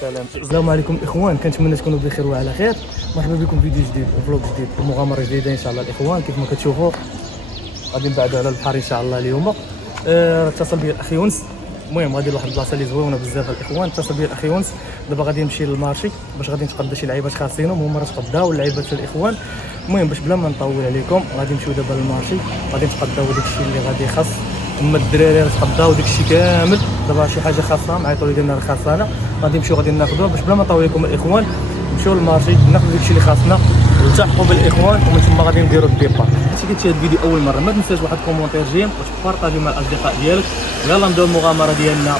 سلام. السلام عليكم الاخوان، كنتمنى تكونوا بخير وعلى خير. مرحبا بكم في فيديو جديد وفلوق جديد ومغامره جديده ان شاء الله الاخوان. كيف ما كتشوفوا غادي نبعدوا على البحر ان شاء الله اليوم. اتصل بي الاخ يونس. المهم غادي لواحد البلاصه اللي زوينه بزاف الاخوان. اتصل بي الاخ يونس دابا غادي نمشي للمارشي باش غادي نتقضى شي لعيبات خاصينهم هما راه تقضاو اللعيبات الاخوان. المهم باش بلا ما نطول عليكم غادي نمشيو دابا للمارشي غادي نتقضاو داكشي اللي غادي خاص اما الدراري راه تقضاو داكشي كامل. دابا شي حاجه خاصه عيطوا لي ديالنا خاصنا غادي نمشيو غادي ناخذوه باش بلا ما نطول عليكم الاخوان. نمشيو للمارشي ناخذ داكشي اللي خاصنا نلتحقوا بالاخوان ومن ثم غادي نديروا الديبار. كنتي كتشاهد الفيديو اول مره ما تنساش واحد كومونتير زوين وتبارطاجي مع الاصدقاء ديالك. يلا نبداو المغامره ديالنا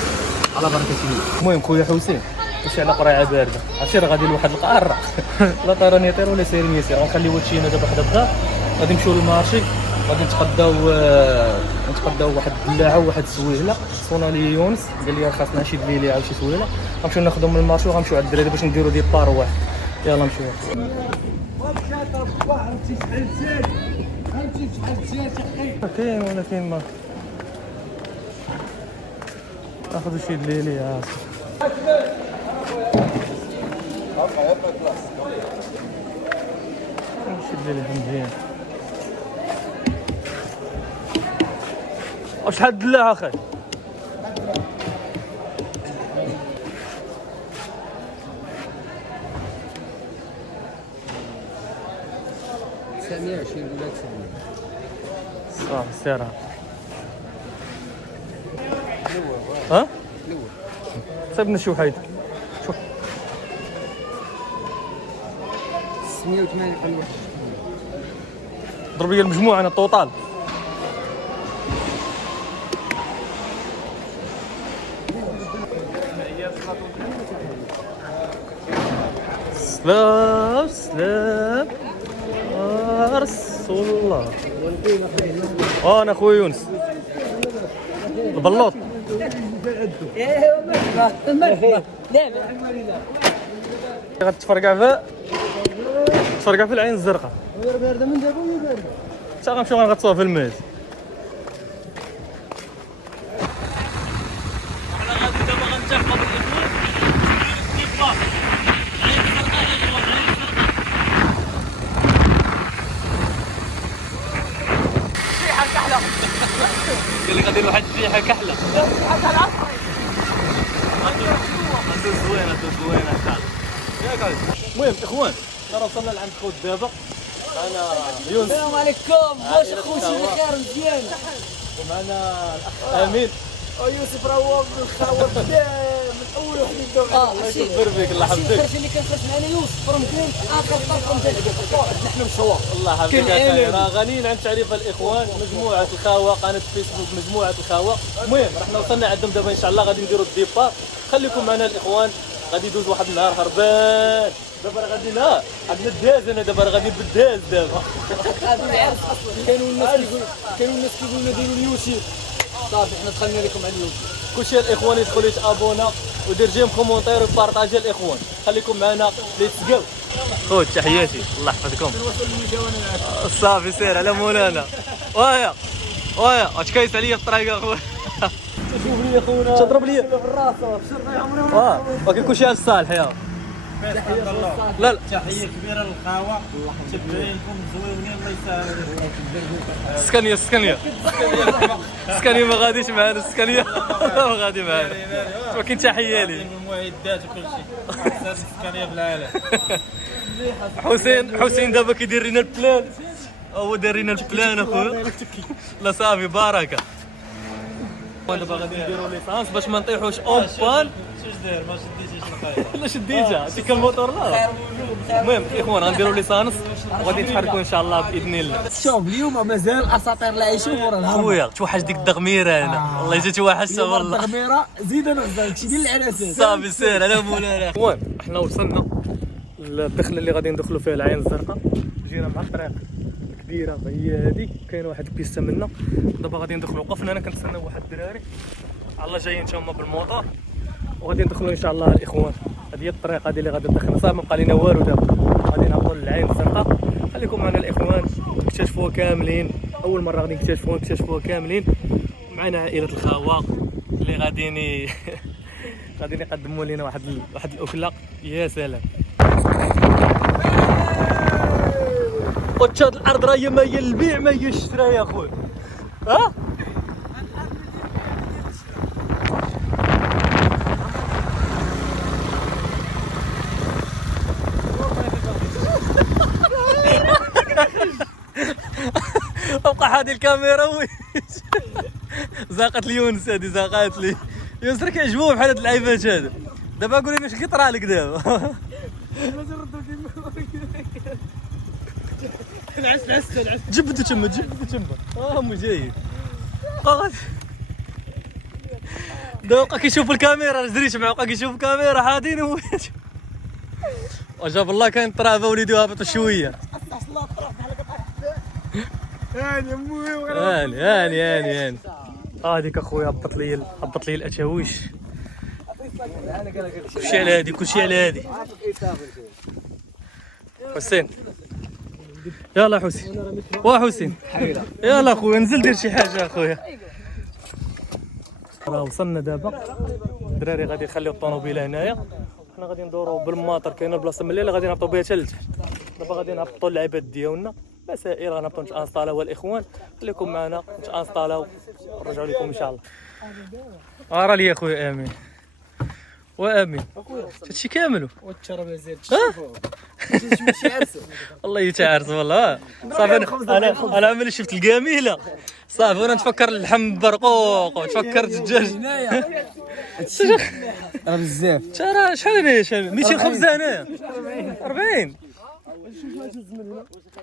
على بركه الله. المهم خويا حسين ماشي على قرعه بارده عرفتي راه غادي لواحد القاره لا طيران يطير ولا سيرين يسير. غنخليو هادشي هنا دابا حدا الدار غادي نمشيو للمارشي غادي نتقداو واحد الدلاعه وواحد السويله. صونا لي يونس قال لي خاصنا شي دليله او شي سويله غنمشيو ناخذهم من المارشي وغنمشيو على الدراري باش نديروا ديبار واحد. يلا نمشيو. كاين ولا كاين ما ناخذ شي دليله يا شي دليله مزيان. شحال الدلاعه اخي؟ 920 ولا 900. صافي سير ها؟ صيبنا شي وحيد شوف 680 حلوه. ضرب لي المجموعه انا الطوطال. سلام سلام رسول الله. انا خويا يونس البلوط. غتفرقع في العين الزرقاء. حتى غنمشيو غنغطسوها في الماء. قال لي غادي واحد الريحه كحله. زوينه ان شاء الله. المهم اخوان راه وصلنا لعند خوت دابا. معنا يونس. السلام عليكم. واش اخوتي بخير مزيان؟ ومعنا الاخ امين. يوسف راه هو من الخاوه من اول واحد يبداو. الله يكبر بك الله يحفظك. الخرج اللي كنخرج معنا يوسف فروم كريم اخر طرف نحن مشوار. الله يحفظك راه غنيين عن تعريف الاخوان مجموعه الخاوه قناه فيسبوك مجموعه الخاوه. المهم رحنا وصلنا عندهم دابا ان شاء الله غادي نديروا الديبار. خليكم معنا الاخوان غادي يدوز واحد النهار هربان. دابا راه غادي لا عندنا الداز انا دابا راه غادي بالداز دابا. هذا العرس اصلا كانوا الناس كيقولوا لنا ديروا اليوتيوب. صافي حنا دخلنا لكم على اليوتيوب. كلشي الاخوان يدخلوا يتابونا ودير جيم كومونتير وبارطاجي الاخوان. خليكم معنا ليتس جو. خوت تحياتي الله يحفظكم. صافي سير على مولانا. ويا اش كايس عليا الطريقه اخويا. شوف لي اخونا تضرب لي في الراس بشرنا ولكن كلشي على الصالح يا لا تحيه كبيره للخاوه. تبارينكم زوينين الله يسهل. سكانيا ما غاديش معنا. سكانيا ما غادي معنا ولكن تحيه لي المعدات وكل شيء. السكانيه في العالم. حسين دابا كيدير لنا البلان. هو دار لنا البلان اخويا. لا صافي بركه. دابا غادي نديروا ليسانس باش ما نطيحوش اون بان. واش داير ما شديتيش الخيط؟ لا شديتها ديك الموتور لا. المهم اخوان غنديروا ليسانس وغادي نتحركوا ان شاء الله باذن الله. شوف اليوم مازال اساطير لا يشوف ورا الهرم. خويا توحش ديك الدغميره هنا والله جات توحشها والله. التغميره زيد نغزل هادشي ديال العناسات. صافي سير على مولانا. المهم حنا وصلنا للدخله اللي غادي ندخلوا فيها العين الزرقاء. جينا مع الطريق كبيره هي هذه كاين واحد البيسته منا. دابا غادي ندخلوا وقفنا انا كنتسناو واحد الدراري الله جايين حتى هما بالموطور وغادي ندخلوا ان شاء الله الاخوان. هذه هي الطريق هذه اللي غادي ندخلنا. صافي ما بقى لينا والو دابا غادي نهبطوا للعين الزرقاء. خليكم معنا الاخوان نكتشفوها كاملين. اول مره غادي نكتشفوها كاملين. معنا عائله الخاوه اللي غاديين غادي يقدموا لنا واحد الاكله يا سلام. وتشاد الارض راهي ما هي البيع ما هي الشراء يا خويا. ها ابقى هذه الكاميرا زاقت لي يونس، هذه زاقات لي يونس. راه كيعجبوه بحال هاد اللعيبات هذا. دابا قول لي اش كيطرا لك دابا. جبدو تما مو جاي. دابا بقى كيشوف الكاميرا، جريت معاه بقى كيشوف الكاميرا حاضين هو. وجاب الله كان طرافه وليدو هابطوا شويه. هاني هذيك اخويا هبط لي الاتاويش. كلشي على هادي حسين. يلا حسين وحسين يلا اخويا نزل دير شي حاجه اخويا. راه وصلنا دابا، الدراري غادي يخليو الطوموبيله هنايا، حنا غادي ندورو بالماطر. كاينه البلاصه ملي غادي نهبطوا بها حتى لتحت. دابا غادي نهبطوا اللعيبات ديالنا مسائل، غنهبطوا نتانستالاو الاخوان. خليكم معنا نتانستالاو نرجعوا لكم ان شاء الله. راه لي اخويا امين وامين هادشي كامل والتشرب مازال الله يتعرس والله. صافي انا عمري شفت الجميله صافي وانا نتفكر اللحم برقوق ونتفكر الدجاج. هادشي راه بزاف. ترى شحال هنايا 200 خبزه هنايا 40.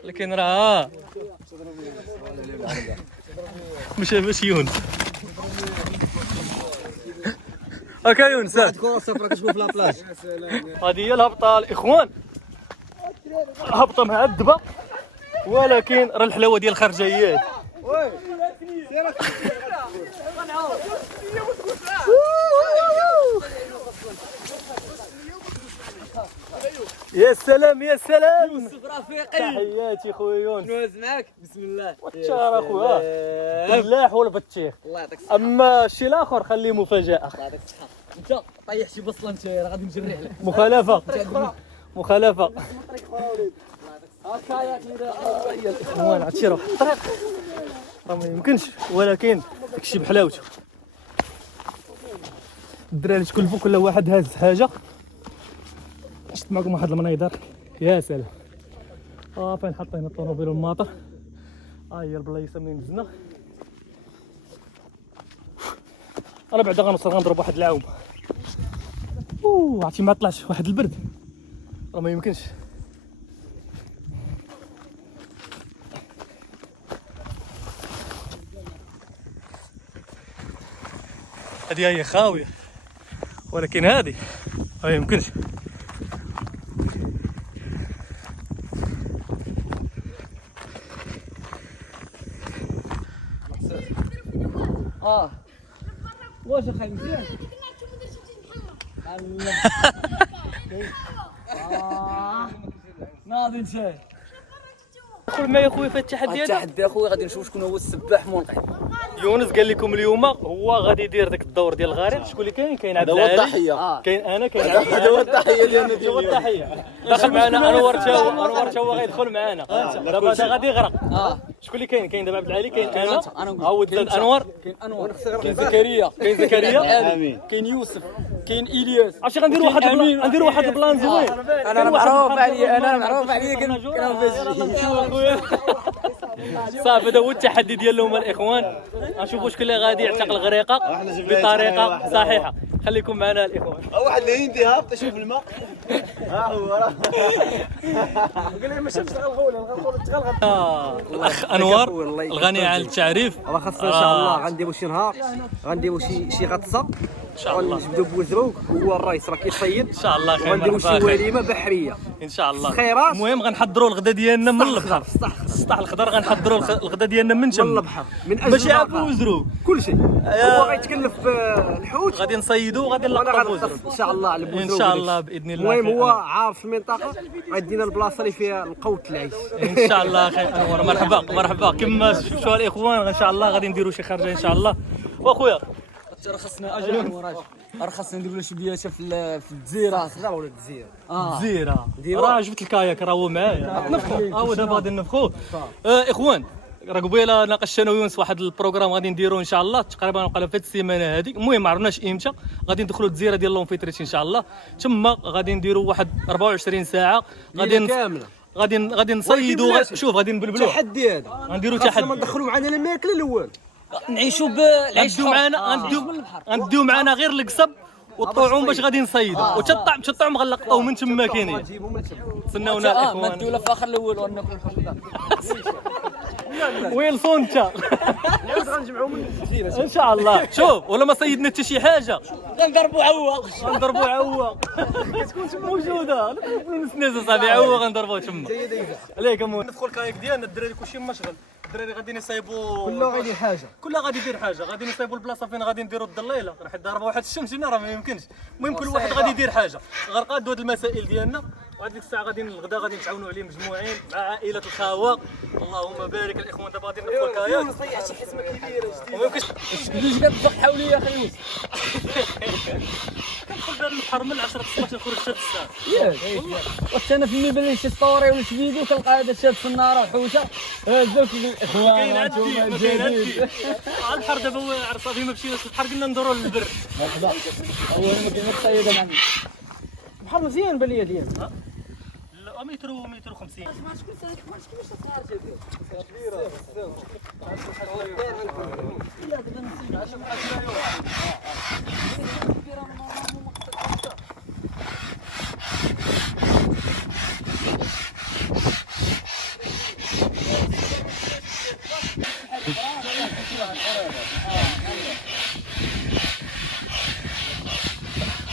لكن راه مش يونس هكا يونس. كره صفرا كتشوف في لابلاج. هذه هي الهبطه الاخوان، هبطه معذبه ولكن راه الحلاوه ديال الخرجيات. يا سلام يا سلام. يوسف رفيقي تحياتي خويا يونس. نوز معاك بسم الله. والتشار اخويا الفلاح والبطيخ. الله يعطيك الصحة. اما الشيء الاخر خليه مفاجاه. الله يعطيك الصحة. انت طيح شي بصله انت راه غادي نجري عليك. مخالفه هكايا يا الاخوان عرفتي راه الطريق راه ما يمكنش، ولكن داكشي بحلاوته. الدراري تكلفوا كل واحد هاز حاجه. شفت معكم واحد المنيظر يا سلام. فين حطينا الطوموبيل والماطر. هي البلايصه منين دزنا. انا بعدا غنوصل غنضرب واحد العوم. عرفتي ما طلعش واحد البرد راه ما يمكنش. هذه هي خاويه ولكن هذه ما يمكنش. واش اخي مزيان ناضي نشاي. دخل معايا خويا في التحدي هذا. التحدي اخويا غادي نشوف شكون هو السباح منقذ. يونس قال لكم اليوم هو غادي يدير داك الدور ديال الغريق. شكون اللي كاين عبد العالي، كاين انا، كاين هذا هو التحيه ديالنا هو التحيه. دخل معنا انور تا هو غيدخل معنا. دابا غادي يغرق. شكون اللي كاين دابا عبد العالي، كاين انا هو الزاد انور، كاين زكريا، كاين يوسف، كاين الياس. عرفتي غندير واحد البلان زوين. انا معروف عليا صافي هذا هو التحدي ديالهم الاخوان. غنشوفوا شكون اللي غادي يعتق الغريقه بطريقه صحيحه. خليكم معنا الاخوان. واحد اللي يندي هابط يشوف الماء. ها هو راه قال لي ما شفتش الغول الاخ انور الغني عن التعريف. راه خاصنا ان شاء الله غنديروا شي نهار غنديروا شي غطسه ان شاء الله. غنجبدوا بوزروق هو الرئيس راه كيصيد ان شاء الله خير. وغنديروا شي وليمه بحريه ان شاء الله. خيرات. المهم غنحضروا الغدا ديالنا من البحر. السطح الخضر غنحضروا الغدا ديالنا من تما من البحر من اجل ماشي عافو وزروق كلشي. هو غيتكلف الحوت غادي نصيدوا وغادي وانا نلقطوا غنطف ان شاء الله على بوزروق ان شاء الله باذن الله. المهم هو عارف المنطقه غيدينا البلاصه اللي فيها القوت العيش ان شاء الله خير. انور مرحبا كما شفتوا الاخوان ان شاء الله غادي نديروا شي خرجه ان شاء الله. واخويا ترى خصنا اجر وراجع راه خاصنا نديروا شي بياته في الجزيره. خضر ولا الجزيره؟ جزيره راه جبت الكاياك راه هو معايا هو دابا غادي نفخوه. اخوان راه قبيله ناقشت انا ويونس واحد البروغرام غادي نديرو ان شاء الله تقريبا وقال في هذه السيمانه هذه. المهم ما عرفناش امتى غادي ندخلوا الجزيره ديال لونفيتريتي ان شاء الله. تما غادي نديرو واحد 24 ساعه كامله غادي نصيدوا. شوف غادي نبلبلوا التحدي هذا. غنديروا خاصنا تحدي ما ندخلوا معنا الماكله الاول. نعيشوا غنديو معنا غنديو معنا غير القصب والطعوم باش غادي نصيدوا وتطعم غنلقطوه من تما كاينين. استناونا ما الاخوان. نديروا في اخر الاول وناكل الخضر. ويلسون انت غنجمعوا من الجزيره ان شاء الله. شوف ولا ما صيدنا حتى شي حاجه غنضربوا عوا. غنضربوا عوا كتكون تما موجوده نسناس اصاحبي عوا غنضربوه تما. عليك ندخل الكايك ديالنا الدراري كلشي مشغل. الدراري غادي يصايبوا كله غيدير حاجه. كلها غادي يدير حاجه. غادي نصايبوا البلاصه فين غادي نديروا الضليله راح ضاربه واحد الشمس هنا راه ما يمكنش. المهم كل واحد غادي يدير حاجه. غنقادوا هاد المسائل ديالنا وهاد ديك الساعه غادي الغدا غادي نتعاونوا عليه مجموعين مع عائله الخاوه. اللهم بارك الاخوان. دابا غادي ندخلوا الكاياك صيحت شي حسمه كبيره جديده. وما يمكنش جوج كتضحك حولي يا اخي يوسف. كندخل دار البحر من 10 الصباح نخرج حتى الساعه. واش انا فمي بان شي ستوري ولا شي فيديو كنلقى هذا شاد في النار وحوشه هزوك الاخوان. كاين هادشي ما كاين هادشي. البحر دابا هو صافي ما مشيناش للبحر قلنا ندوروا للبر. اول ما كاين تصيد معنا بحال مزيان بان لي ديال. لا متر 50.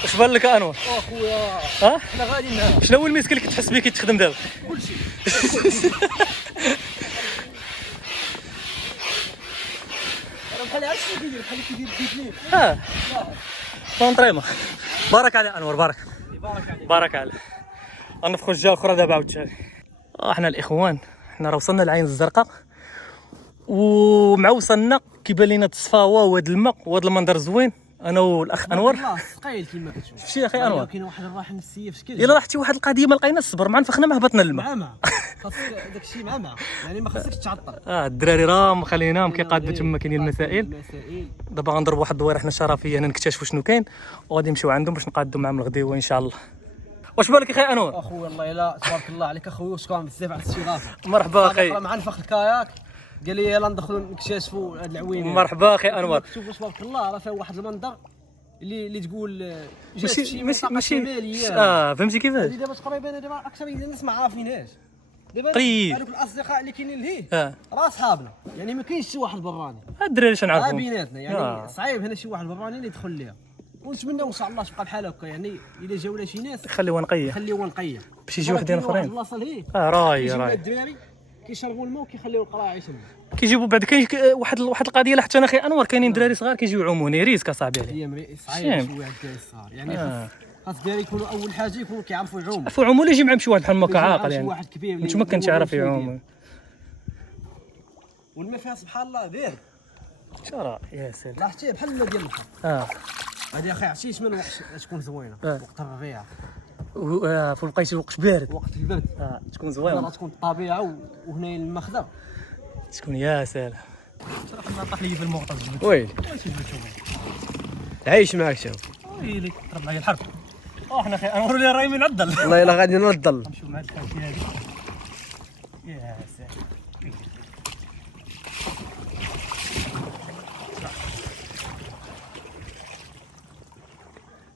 اش بان لك انور؟ اخويا ها؟ حنا غادي معاه. شنو هو الميسك اللي كتحس به كيتخدم دابا؟ كلشي. راه بحال عرفتي كيدير بحال كيدير الديفلين. كونطريما. بارك على انور بارك عليه. غنفخوا الجهه الاخرى دابا عاوتاني. احنا الاخوان حنا راه وصلنا للعين الزرقاء ومع وصلنا كيبان لينا التصفاوه وهذا الماء وهذا المنظر زوين. انا والاخ انور ثقيل كيما كتشوف. شفتي يا اخي انور؟ كاين واحد الراحه نفسيه في شكل. الا راه حتى واحد القضيه ما لقينا الصبر مع نفخنا ما هبطنا الماء. مع خاصك داك الشيء مع يعني ما خاصكش تعطل. الدراري راه مخليناهم كيقادوا تما كاينين المسائل. دابا غنضربوا واحد الدويره حنا شرفيه هنا نكتشفوا شنو كاين وغادي نمشيو عندهم باش نقادوا معاهم الغديوه ان شاء الله. واش بالك اخي انور؟ اخويا الله يلا تبارك الله عليك اخويا وشكرا بزاف على الاستضافه. مرحبا اخي. مع نفخ الكاياك قال لي يلا ندخلوا نكتشفوا هاد العوينات. مرحبا اخي انور. شوف تبارك الله راه فيها واحد المنظر اللي تقول ماشي فهمتي كيفاش؟ اللي دابا تقريبا دابا اكثر من الناس ما عارفينهاش. دابا طيب. هذوك الاصدقاء اللي كاينين لهيه راه صحابنا يعني ما كاينش شي واحد براني. الدراري شنعرفوا بيناتنا يعني صعيب هنا شي واحد براني اللي يدخل ليها. ونتمنى ان شاء الله تبقى بحال هكا يعني الا جاو لها شي ناس خليوها نقيه نقيه باش يجي وحدين اخرين. البلاصه لهيه راهي الدراري كيشربوا الماء وكيخليو القراعي يشربوا. كيجيبوا بعد كاين واحد القضيه لا حتى انا اخي انور كاينين دراري صغار كيجيو يعوموا ريسك اصاحبي عليه. هي صعيب شويه الدراري الصغار يعني خاص الدراري يكونوا اول حاجه يكونوا كيعرفوا يعوموا. عرفوا يعوموا ولا يجي معهم شي واحد بحال هكا عاقل يعني. شي واحد كبير انت ما كنتش عارف يعوم. والماء فيها سبحان الله بارد. شرا يا سلام. لاحظتي بحال الماء ديال البحر. هذه اخي عرفتي من وقت تكون زوينه وقت الربيع. فوق بقيتي وقت بارد. وقت البرد تكون زوينه. تكون الطبيعه وهنا الماء خضر. تكون يا سلام. صراحه طاح لي في المغطى. ويلي عايش معاك شوف. ويلي ضرب معايا الحرب. احنا اخي انور اللي راهي من عدل. والله الا غادي نضل. نمشيو مع الكاشي هذه. يا سلام.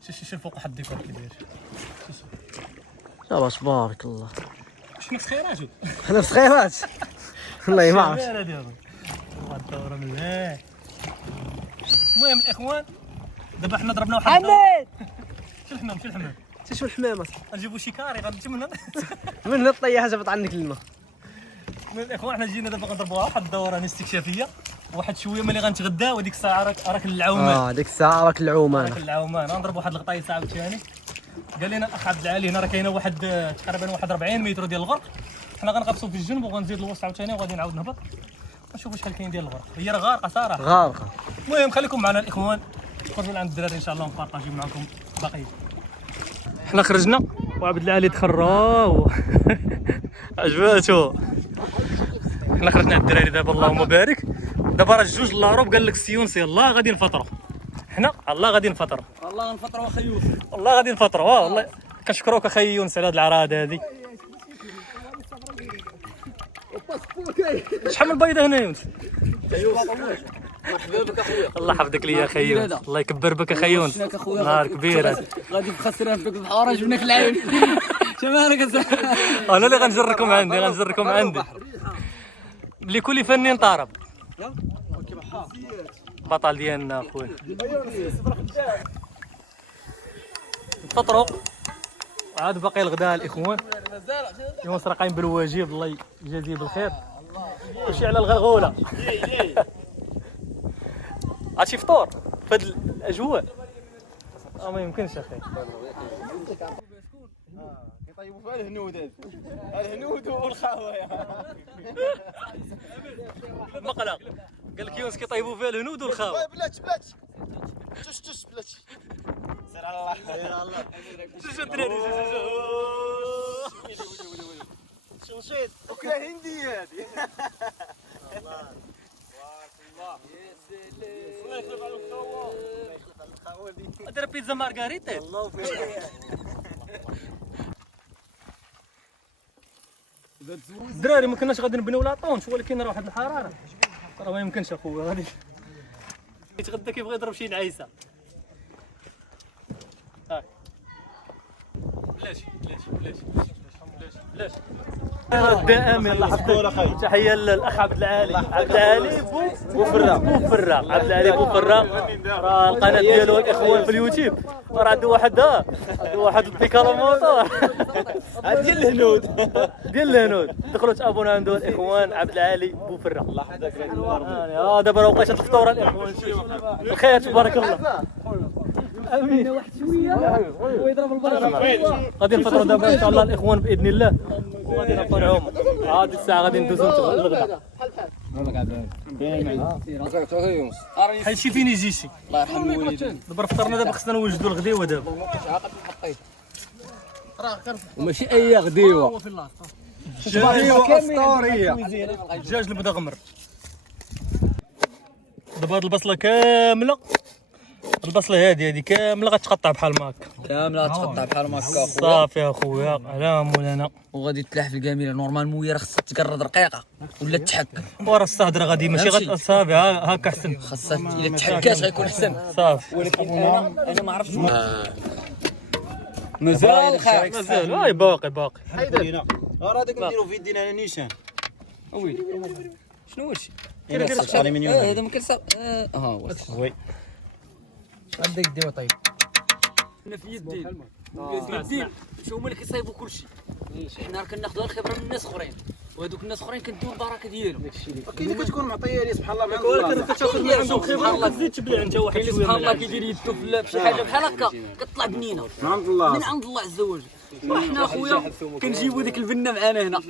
شوف فوق واحد الديكور كي داير. شاباش تبارك الله. شنو في خيرات؟ حنا في صغيرات. والله ما عرفت. الدوره مليح. المهم الاخوان دابا حنا ضربنا واحد حماد شو الحمام شو الحمامه نجيبو شي كاري غنمشي من هنا من الطيحه جابت عنك الماء. المهم الاخوان حنا جينا دابا غنضربوها واحد الدوره استكشافيه واحد شويه ملي غنتغداو وديك الساعه راك العومان. ديك الساعه راك العومان. غنضربوا واحد القطايصه عاوتاني. قال لنا الاخ عبد العالي هنا راه كاينه واحد تقريبا واحد 40 متر ديال الغرق. حنا غنقبصوا في الجنب وغنزيد الوسط عاوتاني وغادي نعاود نهبط نشوفوا شحال كاين ديال الغرق. هي راه غارقه صراحه غارقه. المهم خليكم معنا الاخوان خرجوا لعند الدراري ان شاء الله نبارطاجيو معكم باقي. حنا خرجنا وعبد العالي دخل راهو عجباتو. حنا خرجنا عند الدراري دابا اللهم بارك. دابا راه جوج لاروب قال لك السيونس يلاه غادي نفطروا. حنا الله غادي نفطروا. والله نفطروا اخي يوسف. والله غادي نفطروا والله. كنشكروك اخي يونس على هاد العراض هادي. شحال من بيضه هنا يونس؟ مرحبا بك اخويا. الله يحفظك ليا اخي يونس. الله يكبر بك اخي يونس. نهار كبير هذا. غادي بخسران فيك البحاره جبناك العين. شمالك انا اللي غنجركم عندي لكل فن طرب. بطل ديالنا اخويا. نفطروا عاد باقي الغداء الاخوان. يونس راه قايم بالواجب الله يجازيه بالخير. كلشي على الغرغوله. هادشي فطور في هاد الاجواء. ما يمكنش اخي. يطيبوا فيها الهنود والخاوه مقلق قال لك يونس كيطيبوا فيها الهنود والخاوه. بلاتي تش بلاتي سير على الله جوج الدراري شوشيت وكلا هندي هادي الله يخلف على الخاوه دير بيتزا مارغريتا. الله فيك الدراري ما كناش غادي نبنيو لاطونش ولكن راه واحد الحراره راه ما يمكنش اخويا غادي يتغدى كيبغي يضرب شي نعيسه. هاك بلاش الدائم الله يحفظك. تحيه للاخ عبد العالي بوفرة عبد العالي بوفرة. راه القناه ديالو الاخوان في اليوتيوب راه عنده واحد البيكالو موطور ديال الهنود دخلوا تابونوا عنده الاخوان عبد العالي بوفرة. الله يحفظك. دابا راه بقيت الفطوره الاخوان الخير تبارك الله. امين واحد شويه ويضرب البركه. غادي نفطروا دابا ان شاء الله الاخوان باذن الله وغادي نفطرهم. هذه الساعه غادي ندوزو للغدا. حيت شي فين يجي شي الله يرحم الوالدين. دابا فطرنا دابا خصنا نوجدوا الغديوه دابا. وماشي اي غديوه. غديوه اسطوريه. دجاج المدغمر. دابا هاد البصله كامله البصله هذه كامله غتقطع بحال ما هكا. كامله غتقطع بحال ما هكا. صافي اخويا على مولانا. وغادي تلاح في الكاميله نورمالمون هي راه خصها تقرد رقيقه ولا تحك. ورا الصهدره غادي ماشي صافي هاكا احسن. خاصها الا تحكات غيكون احسن. صافي ولكن انا ما عرفتش مازال خايف. مازال واي باقي حيدنا راه داك نديرو في يدينا انا نيشان وي شنو هادشي؟ هذا هذا ما كنصاب. هو وي عندك ديوا. طيب حنا في يدين شو هما اللي كيصايبوا كلشي. حنا راه كناخذوا الخبره من الناس اخرين وهذوك الناس اخرين كنديو البركه ديالهم. كاين اللي كتكون معطيه لي سبحان الله ولكن كتاخذ من عندهم خبره تزيد تبيع انت واحد شويه. سبحان الله كيدير يدو في شي حاجه بحال هكا كتطلع بنينه من عند الله عز وجل. وحنا اخويا كنجيبوا ديك البنه معانا هنا.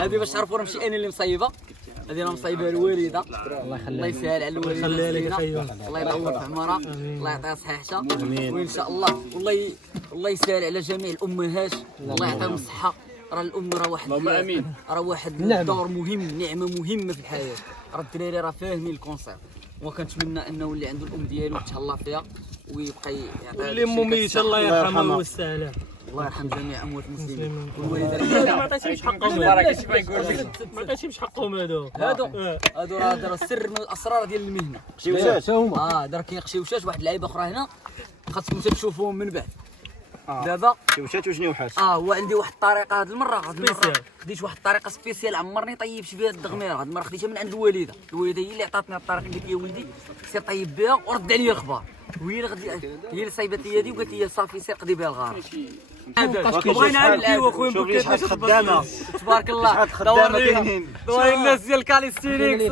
هذه باش تعرفوا راه ماشي انا اللي مصايبه، هذه راه مصايبها الوالده. الله يسهل على الوالده. يخليها لك اخي. الله يطول في عمرها. الله يعطيها صحيحتها وان شاء الله. والله يسهل على جميع الامهات. الله يعطيهم الصحه. راه الام راه واحد دور مهم، نعمه مهمه في الحياه. راه الدراري راه فاهمين الكونسيبت وكنتمنى انه اللي عنده الام ديالو يتهلا فيها ويبقى يعطيها. اللي مميت الله يرحمها ويوسع عليها. الله يرحم جميع اموات المسلمين والوالدين. ما عطيتهمش حقهم. ما عطيتهمش حقهم هادو راه سر من الاسرار ديال المهنه. قشيوشات دابا كاين قشيوشات واحد اللعيبه اخرى هنا خاصكم تشوفوهم من بعد. دابا قشيوشات وجنيوحات. وعندي واحد الطريقه هذه المره خديت واحد الطريقه سبيسيال عمرني طيبت بها الدغميره. هذه المره خديتها من عند الوالده هي اللي عطاتني الطريقه. قالت لي يا ولدي سير طيب بها ورد عليا الخبر. هي اللي صايبت لي هذه وقالت لي صافي سير قضي بها الغار. بغينا نعملوا اخويا شوفي شحال خدامه تبارك الله. دوري الناس ديال كاليستينيكس.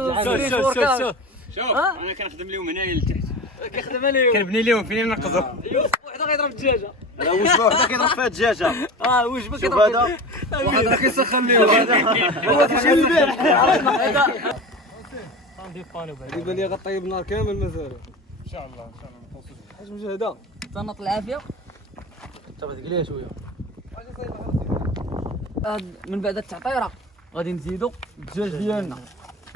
شوف انا كنخدم لهم هنايا لتحت. كيخدم عليهم كنبني لهم فين نقصوا. وحده غيضرب الدجاجه. لا وجبه وحده كيضرب فيها الدجاجه. وجبه شوف كيضرب هذا واحد كيسخن ليه. هو كيمشي للبيت. يبان لي غطيب النار كامل مازال. ان شاء الله واش مجهده تنط العافيه. صافي تقليها شويه. من بعد التعطيره غادي نزيدو الدجاج ديالنا.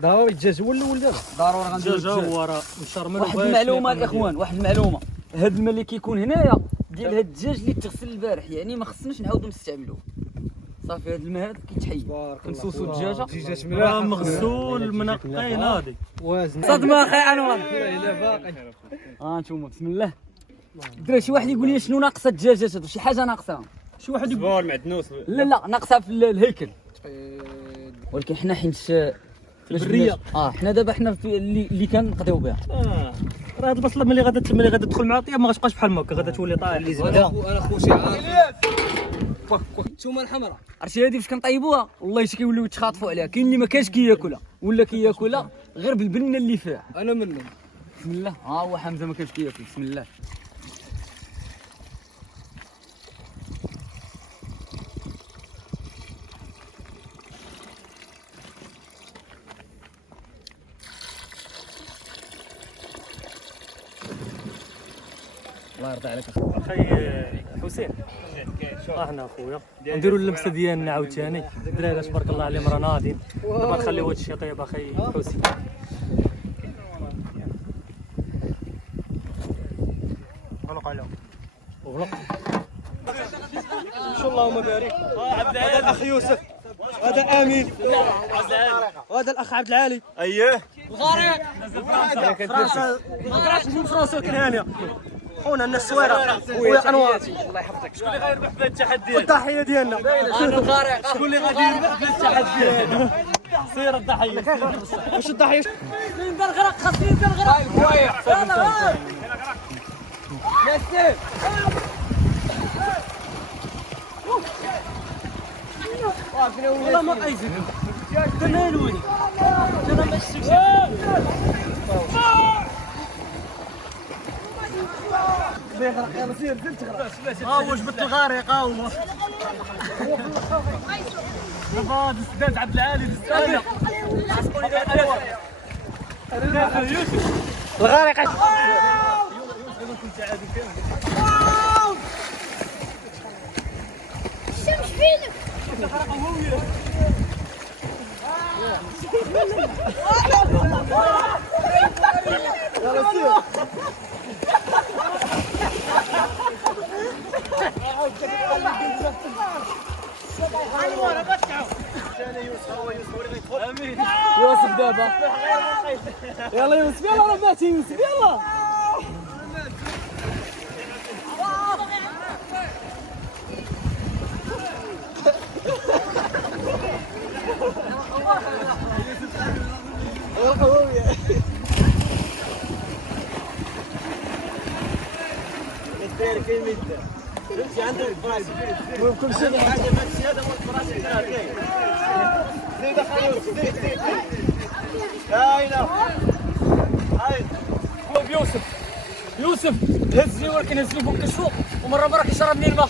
ضروري الدجاج هو الاول دابا. ضروري غنديرو الدجاج الدجاج. هو راه مشرمل. واحد المعلومه الاخوان، واحد المعلومه، هاد الماء اللي كيكون هنايا ديال هاد الدجاج اللي تغسل البارح، يعني ما خصناش نعاودو نستعملوه. صافي هاد الماء هذا كيتحيد، كنسوسو الدجاجه. دجاج راه ملاح مغسول منقي ناضي. وازن. صدمه اخي انور. لا باقي. نتوما بسم الله. الدراري شي واحد يقول لي شنو ناقصه الدجاجات هادو، شي حاجه ناقصه. شي واحد يقول صبور معدنوس. لا ناقصها في الهيكل. ولكن حنا حيت البرية. حنا دابا حنا في اللي كنقضيو بها. راه هاد البصله ملي غادا تدخل مع الطياب ما غتبقاش بحال هكا، غادا تولي طالع لي زبده. انا خوشي عارف. نتوما الحمراء عرفتي هادي فاش كنطيبوها والله حتى كيوليو يتخاطفوا عليها، كاين اللي ما كانش كياكلها ولا كياكلها غير بالبنه اللي فيها. انا منهم. بسم الله. هو حمزه ما كانش كياكل. بسم الله. الله يرضى عليك اخي حسين احنا اخويا نديروا اللمسه ديالنا عاوتاني. الدراري تبارك الله عليهم راه ناضين، دابا نخليو هاد الشيء طيب اخي حسين. غلق عليهم وغلق. ان شاء الله اللهم بارك. هذا الاخ يوسف، هذا امين، وهذا الاخ عبد العالي. اييه الغريق فرنسا من فرنسا وكنهانيه خونا الناس الصويره خويا انوار. الله يحفظك. شكون اللي غيربح في التحدي؟ والتحيه ديالنا الغريق. شكون اللي غادي يربح في التحدي؟ سير الضحيه. واش الضحيه؟ ندير غرق، خاصني ندير غرق. يلا ياسين. والله ما قيزك تمالوني انا ماشي. ها هو جبت الغارق. ها هو دابا دزت عبد العالي دزت الغارق. الشمس فينك. يوسف دابا. يلا يوسف، يلا راه ماشي يوسف، يلا. كل شيء حاجه ما السياده والفراش كاين. زيد اخي يوسف زيد. كاينه هاي خوب يوسف هزني ولكن هزني فوق السوق ومره كيشربني الماء.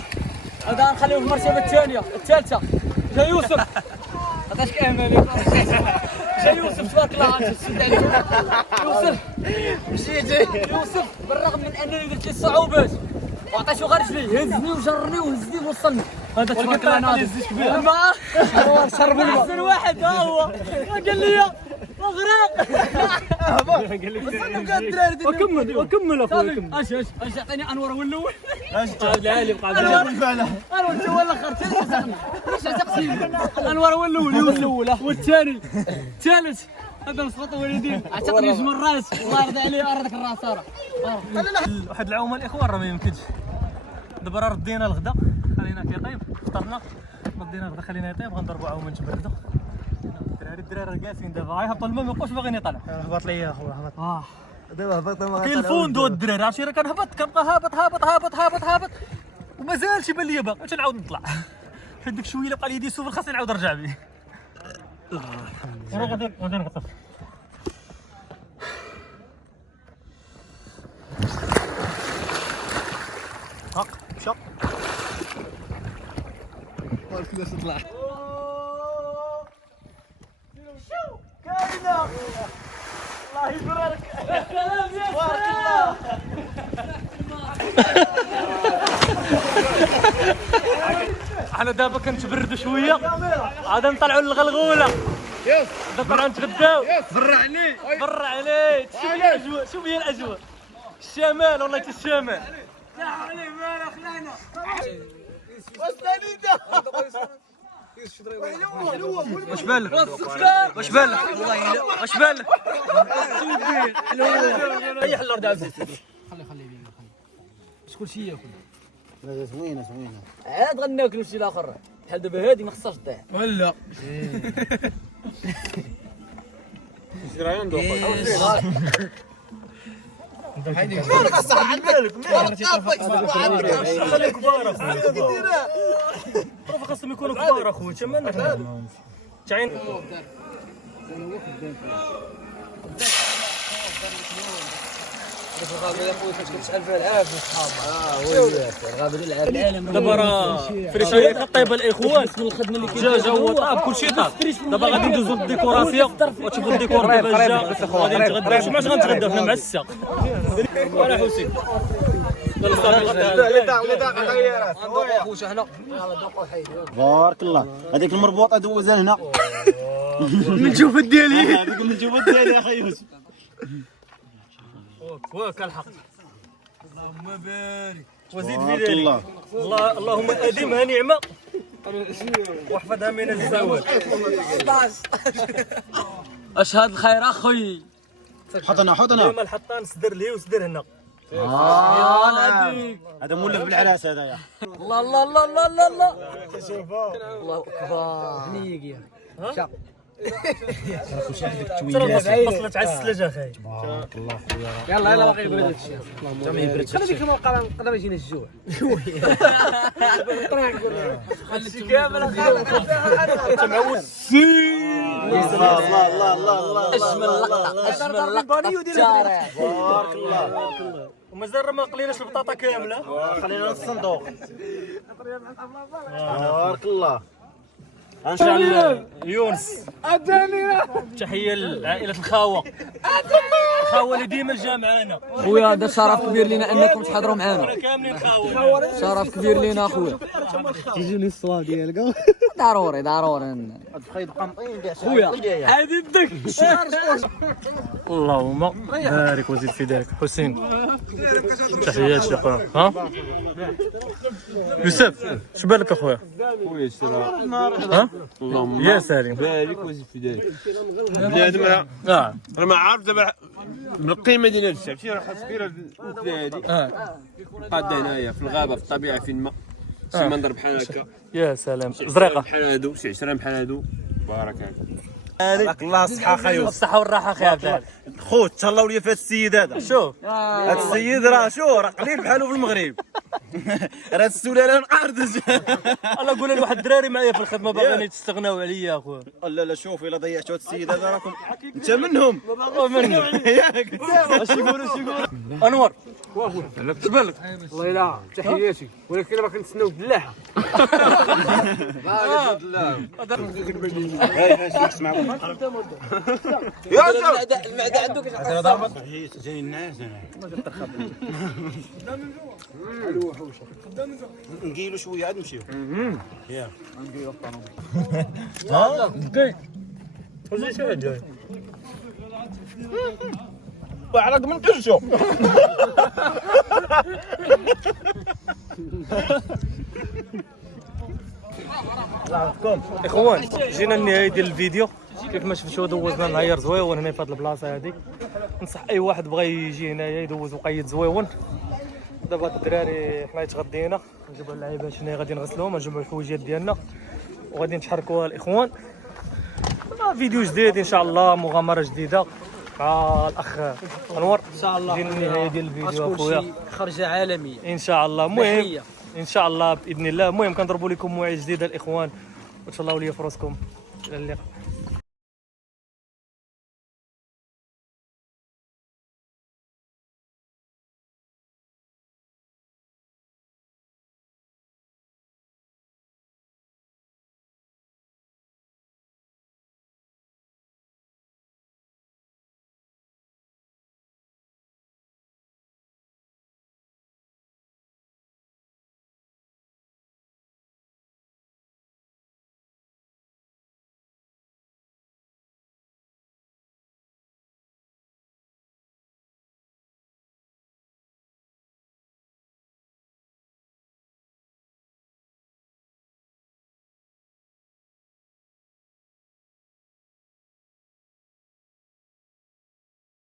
هذا نخليه في المرتبه الثانيه الثالثه. جا يوسف عطاتك امل. جا يوسف تبارك الله عاد تسد عليك. يوسف مشيتي يوسف بالرغم من انني درت لي الصعوبات وعطيتو غير رجلي، هزني وجرني وهزني ووصلني. هذا تبارك الله ناضي الماء. شرب الماء. احسن واحد ها هو قال لي اغرق. وكمل اخويا. اش يعطيني انور هو الاول. عبد العالي بقى عبد العالي. انور انت هو الاخر. ليش تقسيم؟ انور هو الاول والثاني الثالث هذا مسقط والدين. عتقني جوج مرات الله يرضي عليه. اردك الراس راه واحد العومه الاخوان راه ما يمكنش. دابا راه ردينا الغدا خلينا كيطيب، فطرنا ردينا الغدا خلينا يطيب، غنضربوا عومه نتبردوا. الدراري راه جالسين دابا غيهبطوا الماء ما يبقاوش باغيين يطلعوا. هبط لي اخويا هبط. دابا هبط كاين الفوندو الدراري عرفتي راه كنهبط كنبقى هابط ومازال يبان لي باقي تنعاود نطلع. حيت ديك شويه اللي بقى لي يدي سوفر خاصني نعاود نرجع به. راه غادي نقطف. هاك مشى كيفاش تطلع؟ كاينه الله يبارك. بارك الله. احنا دابا كنتبردوا شويه عاد نطلعوا للغلغوله نطلعوا نتغداو برا عليك شوف هي الاجواء شوف هي الاجواء الشمال والله الشمال واش بالك واش بالك واش بالك ريح الارض عزيز خلي شكون شي ياكل زوينه عاد غناكلوا شي الاخر بحال دابا هادي ما خصهاش تضيع ولا خليك كبار اخويا خاصهم يكونوا كبار اخويا تما تعين دابا راه فريشة طيبه الاخوان جا هو طاب كلشي طاب دابا غادي ندوزو للديكوراسيون وتشوفوا الديكور دابا جا غادي نتغداو شي ماش غنتغداو حنا مع السا ولا حسين بارك الله. هذيك المربوطه دوزها هنا من جوف ديالي هذيك من جوف ديالي يا اخي يوسف. واك الحق اللهم بارك وزيد في بارك ذلك الله. اللهم ادمها نعمه واحفظها من الزوال. اشهد الخير اخوي حطنا ديما الحطان سدر ليه وسدر هنا هذا مولف بالعراس هذا يا الله الله الله الله الله الله الله اكبر هنيك يا وصلت على السلاج اخاي يلا باقي يبرد هادشي اللهم يبرد خلي ديك قدام يجينا الجوع خليتي كامل تمعود الله الله الله الله اجمل لقطه اجمل لقطه في الشارع بارك الله. ومازال ما قليناش البطاطا كامله خلينا الصندوق. بارك الله. نشعل يونس تحيه لعائله الخاوه اللي ديما جا معانا خويا هذا شرف كبير لنا انكم تحضروا معنا كاملين خاوه شرف كبير لنا اخويا تجيني الصواب ديالك ضروري خويا هذه بدك اللهم بارك وزيد في ذلك حسين تحياتي اخويا ها يوسف اش بالك اخويا خويا شرا ها اللهم يا سالم بارك وزيد في ذلك بنادم راه ما عارف دابا من القيمه ديال الشعب شي راه كبيره الوكله هذه قاده هنايا في الغابه في الطبيعه فين ما شي منظر بحال هكا يا سلام زريقه بحال هادو شي عشره بحال هادو بارك بارك الله الصحه اخي الصحه والراحه اخي عبد العال خو تهلاو لي في هذا السيد هذا. شوف هذا السيد راه راه قليل بحالو في المغرب. راه السلاله نقردش. الله قول لواحد الدراري معايا في الخدمه باغيين تستغناو عليا اخويا لا شوف الا ضيعتوا هذا السيد هذا راكم انت منهم ياك اش يقولوا انور اش بالك والله لا تحياتي ولكن راه كنتسناو بالله المعده عندك جاي الناس انا نقيلوا شويه عاد نمشيو ياك وعرق من كرشو. اخوان جينا للنهايه ديال الفيديو كيف ما شفتوا دوزنا نهار زويون هنا في هذه البلاصه هذه ننصح اي واحد بغى يجي هنايا يدوز وقيد زويون دابا هاد الدراري حنا تغدينا نجيبوا اللعيبات هنا غادي نغسلوهم نجمعوا الحويجات ديالنا وغادي نتحركوا الاخوان فيديو جديد ان شاء الله مغامره جديده مع الاخ انور ان شاء الله ديال النهايه ديال الفيديو اخويا خرجه عالميه ان شاء الله المهم ان شاء الله باذن الله المهم كنضربوا لكم موعد جديد الاخوان وتهلاو ليا في راسكم الى اللقاء.